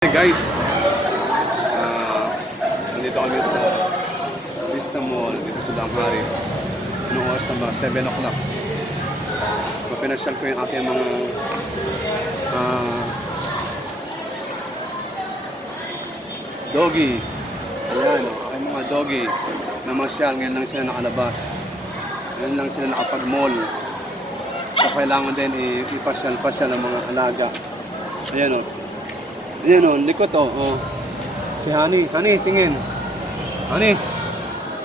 Hey guys, nandito kami sa Vista Mall dito sa Damhari. Anong oras na ba? 7 o'clock. Mapinasyal ko yung aking mga doggy. Ayan, aking mga doggy na masyal. Ngayon lang sila nakalabas. Ngayon lang sila nakapag-mall. So kailangan din ipasyal-pasyal ang mga alaga. Ayan o. Ayan o, likot o. Si Honey. Honey, tingin. Honey.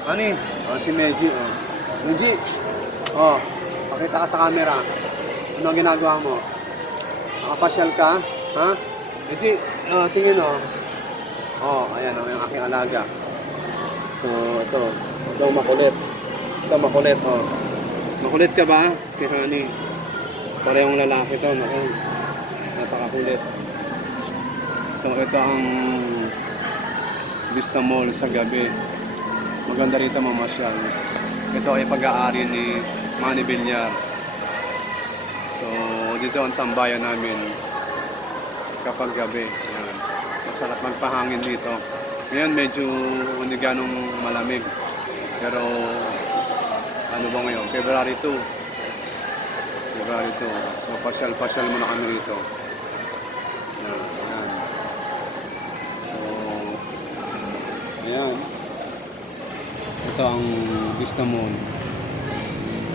Honey. Si Meji o. Meji. Pakita ka sa camera. Ano ang ginagawa mo? Nakapasyal ka? Ha? Meji, tingin o. Ayan o, yung aking alaga. So, ito. Ito makulit. Ito makulit o. Makulit ka ba? Si Honey. Parehong lalaki to. Napakakulit. So ito ang Vista Mall sa gabi. Maganda rito mamasyal. Ito ay pag-aari ni Manny Villar. So dito ang tambayan namin kapag gabi. Ayan. Masarap magpahangin dito. Ngayon medyo hindi ganong malamig. Pero ano ba ngayon? February 2. February 2. So pasyal-pasyal muna kami dito. Ayan. Ito ang Vista Mall.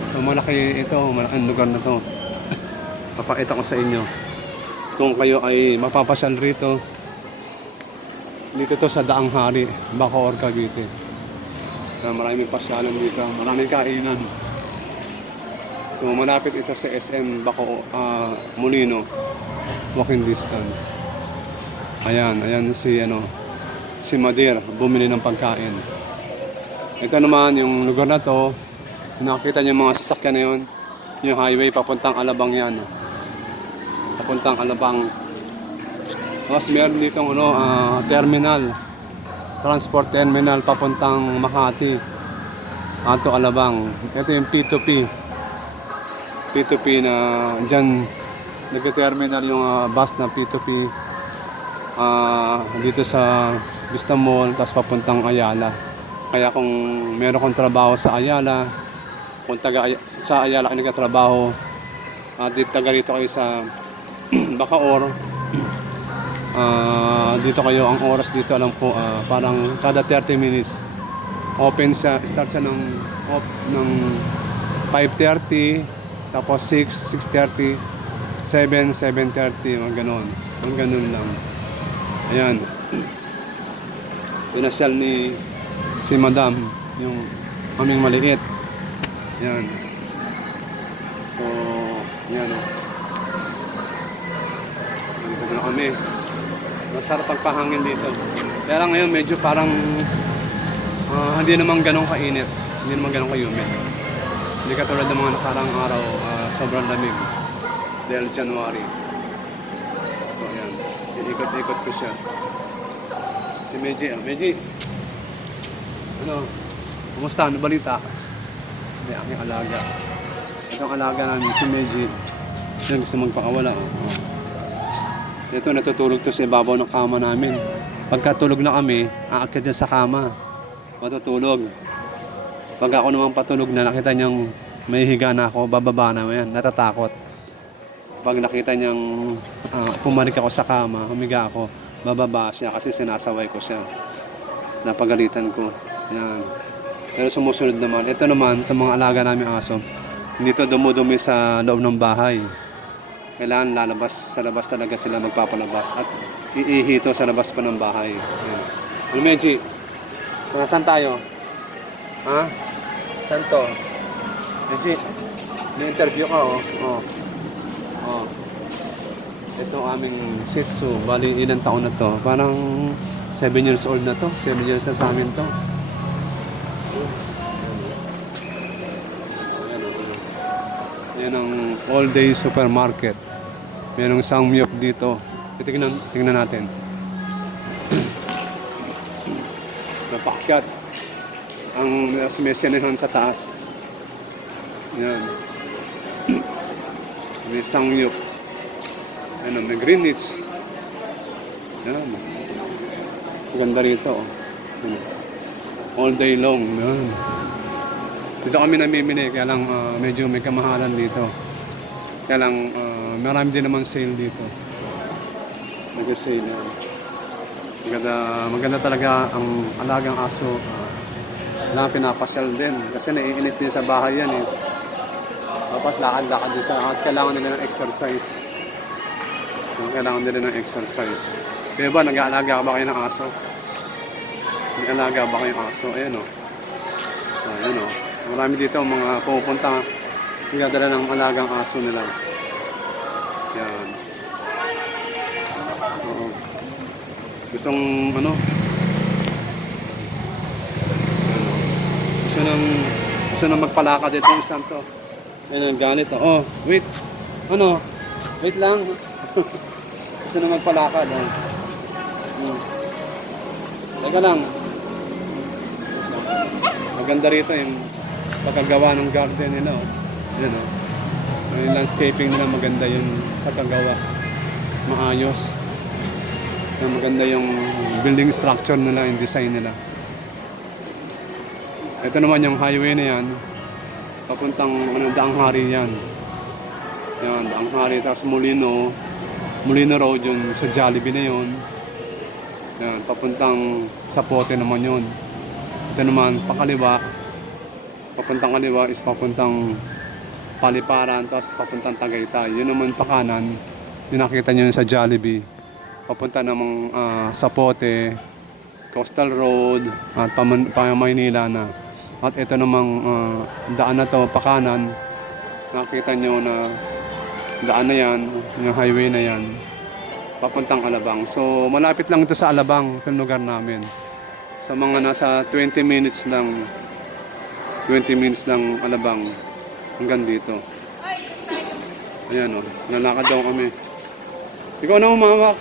So malaki ito, malaking lugar na to. Papakita ko sa inyo. Kung kayo ay mapapasyal rito, dito to sa Daang Hari, Bacoor, Cavite. Maraming pasyalan dito, maraming kainan. So malapit ito sa SM Bacoor, Molino, walking distance. Ayan si Madir, bumili ng pagkain. Ito naman, yung lugar na to, nakikita niyo yung mga sasakyan na yun, yung highway papuntang Alabang yan. Papuntang Alabang. Tapos meron ditong terminal, transport terminal papuntang Makati, ato Alabang. Ito yung P2P. P2P na dyan, nag-terminal yung bus na P2P dito sa Vista Mall, tapos papuntang Ayala. Kaya kung meron kong trabaho sa Ayala, kung sa Ayala kayo nagkatrabaho, taga rito kayo sa Bacoor, dito kayo, ang oras dito alam ko, parang kada 30 minutes open siya, start siya ng 5:30, tapos 6:30, 7:30, mga ganun lang. Ayan. Pinasyal ni si Madam yung aming maliit. Yan. So, yan o. Dito na kami. Masarap pagpahangin dito. Kaya lang ngayon medyo parang hindi naman ganong kainit. Hindi naman ganong kayumid. Hindi katulad ng mga nakarang araw, sobrang lamig. Dahil January. So, yan. Iikot-ikot ko siya. Si Meji, Meji. Ano? Kumusta? Ano balita? Hindi, aking alaga. Itong alaga namin, si Meji. Yan, gusto magpakawala. Ito, natutulog to sa ibabaw ng kama namin. Pagkatulog na kami, aakyat dyan sa kama. Matutulog. Pag ako naman patulog na, nakita niyang may higa na ako, bababa na yan. Natatakot. Pag nakita niyang pumanik ako sa kama, humiga ako, bababa siya kasi sinasaway ko siya. Napagalitan ko. Yan. Pero sumusunod naman. Ito naman, itong mga alaga namin aso, hindi to dumudumi sa loob ng bahay. Kailangan lalabas, sa labas talaga sila magpapalabas at iihito sa labas pa ng bahay. Yan. Meji, saan tayo? Ha? Saan to? Meji, may interview ka Ito aming Shih Tzu, bali ilang taon na to, parang 7 years old na to, 7 years na sa amin to. Yan ang all day supermarket. Merong isang miyop dito. Tingnan natin. Napakyat ang mesyanehan sa taas. Yan. May isang miyop. Ano, may Greenwich. Yan. Maganda rito. Oh. Yan. All day long. Yan. Dito kami namimili, kaya lang medyo may kamahalan dito. Kaya lang marami din naman sale dito. Nag-sale yan. Maganda talaga ang alagang aso. Wala pinapasyal din kasi naiinit din sa bahay yan eh. Dapat lakad-lakad din sa at kailangan nila ng exercise. Kailangan nila ng exercise. Kaya ba, nag-aalaga ba kayo ng aso? Nag-aalaga ba kayo ng aso? Ayan o. Ayan o. Marami dito mga pupunta. Nagdadala ng alagang aso nila. Yan. Oo. Gustong ano? Gusto nang magpalakad dito yung isang to. Ayun, galit oh. Oh, wait. Ano? Wait lang. Gusto nang magpalakad. Oh. Teka lang. Maganda rito yung pagkagawa ng garden nila. Oh. Yan oh. Yung landscaping nila maganda yung pagkagawa. Maayos. Maganda yung building structure nila, yung design nila. Ito naman yung highway na yan. Papuntang Daang Hari yan. Yan, Daang Hari. Tapos Molino Road yung sa Jollibee na yun. Yan, papuntang Sapote naman yun. Ito naman, pakaliwa. Papuntang kaliwa is papuntang Paliparan. Tapos papuntang Tagaytay. Yun naman pakanan. Yung nakita nyo yun sa Jollibee. Papunta namang Sapote, Coastal Road, at Maynila na. At ito namang daan na to, pakanan. Nakita nyo na daan na yan, yung highway na yan, papuntang Alabang. So malapit lang ito sa Alabang, itong lugar namin. Sa mga nasa 20 minutes lang Alabang hanggang dito. Ayan o, lalakad daw kami. Ikaw na umawak.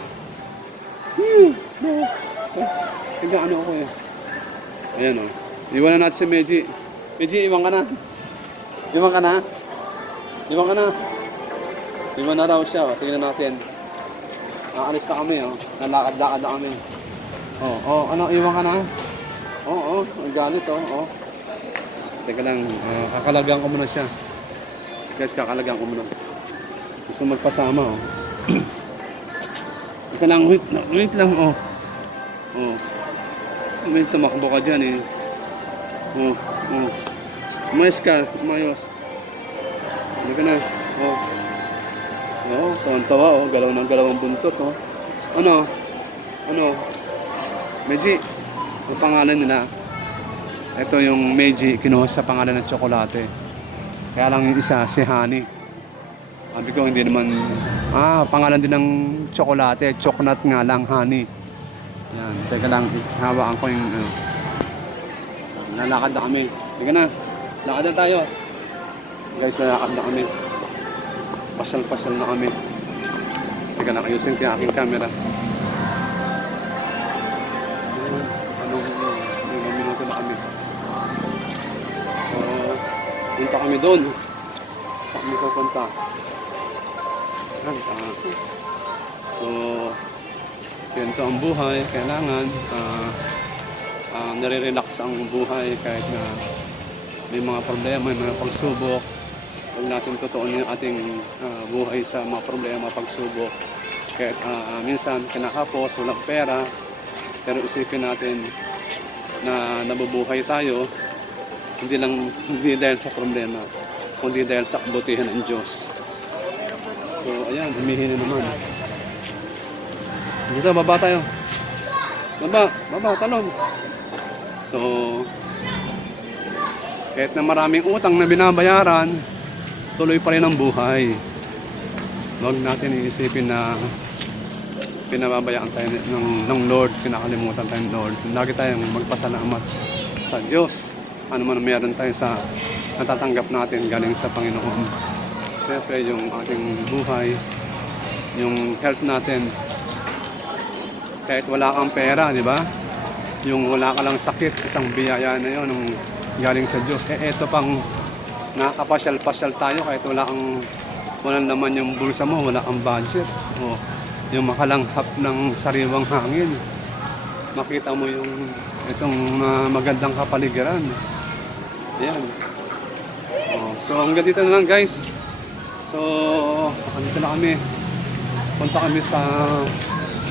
Ano ako eh. Ayan o. Iwan na natin si Meji. Meji, iwan ka na. Iwan ka na. Iwan na raw siya. Tingnan natin. Aalis na kami. Nalakad-lakad na kami. Ano, iwan ka na? Ang galit Teka lang, kakalagaan ko muna siya. Guys, kakalagaan ko muna. Gusto magpasama Teka lang, wait lang May tumakbo ka dyan eh. Umayos ka, umayos. Ano ka na? Tawan-tawa galaw ng galaw ang buntot Ano? Meji, ang pangalan nila. Ito yung Meji, kinuha sa pangalan ng tsokolate. Kaya lang yung isa, si Honey. Sabi ko hindi naman, pangalan din ng tsokolate, choknat nga lang, Honey. Yan, teka lang, hawakan ko yung lalakad na kami. Teka na, lakad na tayo. Guys, lalakad na kami. Pasyal-pasyal na kami. Teka lang, ayusin ko yung aking camera. Ilang minuto na kami. Punta kami doon. Saan kami pupunta? So, ganito ang buhay. Kailangan nare-relax ang buhay kahit na may mga problema, may mga pagsubok. Huwag natin totoonin yung ating buhay sa mga problema, pagsubok. Kahit minsan kinakapos, walang pera, pero isipin natin na nabubuhay tayo hindi dahil sa problema, kundi dahil sa kabutihan ng Diyos. So ayan, humihin na naman. Dito, baba tayo. Baba, talon. So, kahit na maraming utang na binabayaran, tuloy pa rin ang buhay. Huwag natin iisipin na pinababayaan tayo ng Lord, kinakalimutan tayo ng Lord. Lagi tayong magpasalamat sa Diyos. Ano man meron tayo sa natatanggap natin galing sa Panginoon. Siyempre, yung ating buhay, yung health natin, kahit wala kang pera, di ba? Yung wala ka lang sakit, isang biyaya na yun, nung galing sa Diyos. Eto pang nakakapasyal-pasyal tayo kahit walang naman yung bulsa mo, wala kang budget. yung makalanghap ng sariwang hangin. Makita mo yung itong magandang kapaligiran. Ayan. Oh, so hanggang dito na lang guys. So andito na kami. Punta kami sa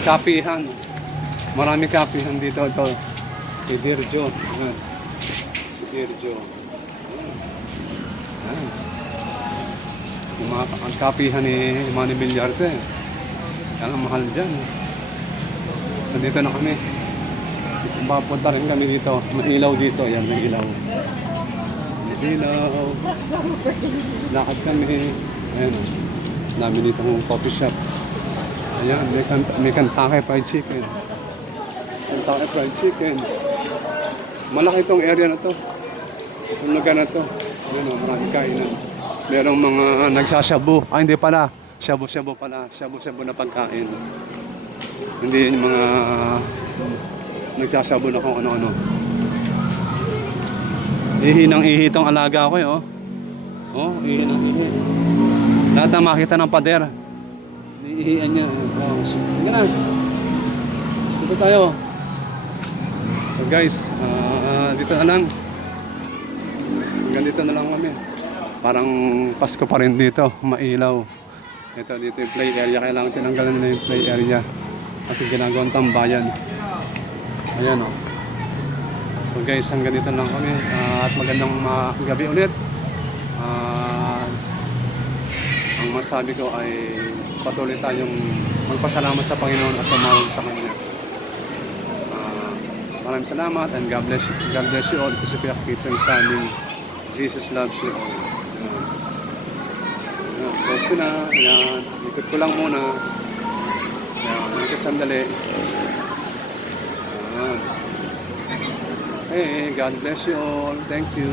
kapihan. Marami kapihan dito. Ito. Si Dirjo. Ayan. Si Dirjo. Ayan. Yung mga ang kapihan ni Manny Villarte. Yan ang mahal dyan. Nandito na kami. Papunta rin kami dito. May ilaw dito. Yan, may ilaw. May ilaw. Lakad kami. Ayan. Dami dito ng coffee shop. Ayan, may Kentucky Fried Chicken. Kentucky Fried Chicken. Malaki itong area na to. Itong lugar na to. Ayan o, maraming kainan. Merong mga nagsasabu. Ah, hindi pala. Shabu-shabu pala. Shabu-shabu na pagkain. Hindi yung mga nagsasabu na kung ano-ano. Ihi ng ihi itong alaga ko eh, oh. Oh, ihi ng ihi. Lahat na makita ng pader. Iihian niya. Oh, sige na. Dito tayo. So guys, dito na lang. Hanggang dito na lang kami. Parang Pasko pa rin dito. Mailaw. Ito dito yung play area. Kailangan tinanggalan na yung play area. Kasi ginagawang tambayan. Ayan o. So guys, hanggang dito lang kami. At magandang gabi ulit. Ang masabi ko ay patuloy tayong magpasalamat sa Panginoon at tumawag sa Kanya. Maraming salamat and God bless you. God bless you all. Ito si Kuya Kids and Sunny. Jesus loves you all. Close ko na. Ayan. Ikot ko lang muna. Ayan. Ikot sandali. Ayan. Hey, God bless you all. Thank you.